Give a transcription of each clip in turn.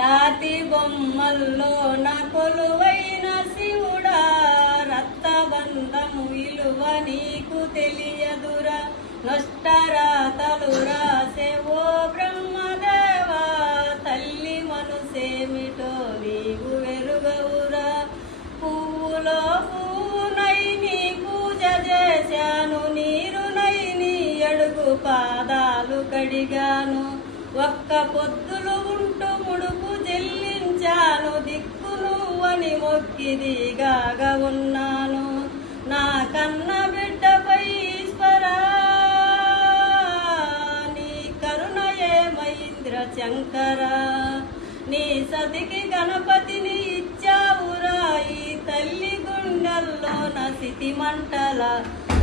రాతి బొమ్మల్లో నా కొలువైన శివుడా, రక్తబంధము విలువ నీకు తెలియదురా. నష్టరాతలు రాసే ఓ బ్రహ్మదేవా, తల్లి మనసేమిటో నీవు వెరుగవురా. పువ్వులో పువ్వునై నీ పూజ చేశాను, నీరునై నీ అడుగు పాదాలు కడిగాను. ఒక్క పొద్దులు ఉంటూ ముడుపు చెల్లించాను, దిక్కు నువ్వని మొక్కిదిగాగా ఉన్నాను. నా కన్న బిడ్డపై ఈశ్వరా, నీ కరుణ ఏమైంద్ర శంకర. నీ సతికి గణపతిని ఇచ్చావురా, ఈ తల్లి గుండెల్లో నా సితి మంటల.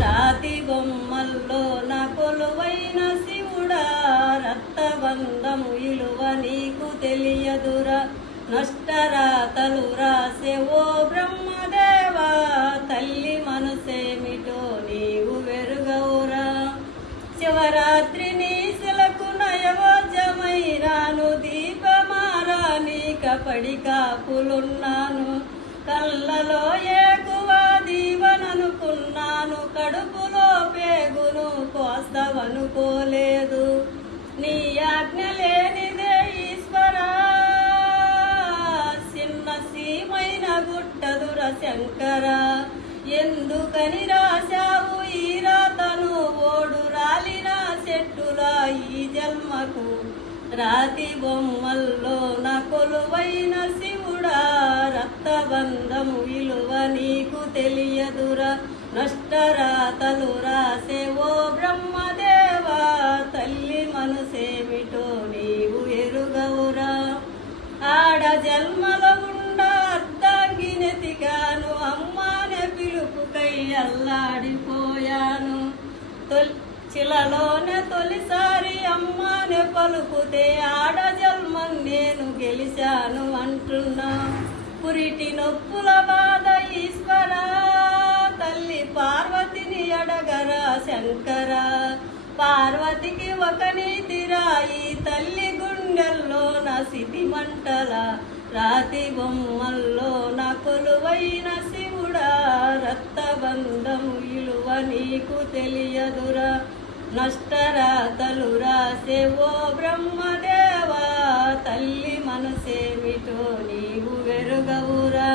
రాతి బొమ్మల్లో నా కొలువైన శివుడా, రక్తబంధము విలువ నీకు తెలియదురా. నష్టరాతలు రాసే ఓ బ్రహ్మదేవా, తల్లి మనసేమిటో నీవు వెరుగవురా. శివరాత్రి నీశలకు నయవజమైనాను, దీపమారాని కపడి కాపులున్నాను. కళ్ళలో ఏకువ దీవననుకున్నాను, కడుపులో పేగును కోస్తవనుకోలేదు. నీ ఆజ్ఞ లేనిదే ఈశ్వరా, చిన్న సీమైన గుట్టదుర శంకర. ఎందుకని రాశావు ఈ రాతను, ఓడు రాలిన చెట్టులా ఈ జన్మకు. రాతి బొమ్మల్లో నా కొలువైన శివుడా, రక్తబంధము విలువ నీకు తెలియదురా. నష్టరాతలు రాసే ఓ బ్రహ్మదేవా, తల్లి మనసేమిటో నీవు ఎరుగవురా. ఆడ జన్మలో ఉండ అర్ధాంగినెతిగాను, అమ్మానే పిలుపుకై అల్లాడిపోయాను. చిలలోనే తొలిసారి అమ్మానే పలుకుతే, ఆడ జన్మం నేను గెలిచాను అంటున్నా. పురిటి నొప్పుల బాధ ఈశ్వరా, తల్లి పార్వతిని అడగరా శంకర. పార్వతికి ఒక నీతిరా, ఈ తల్లి గుండెల్లో నా సితి మంటల. రాతి బొమ్మల్లో నా కొలువైన శివుడా, రక్తబంధము విలువ నీకు తెలియదురా. నష్టరాతలు రాసే ఓ బ్రహ్మదేవా, తల్లి మనసేమిటో నీవు వెరుగవురా.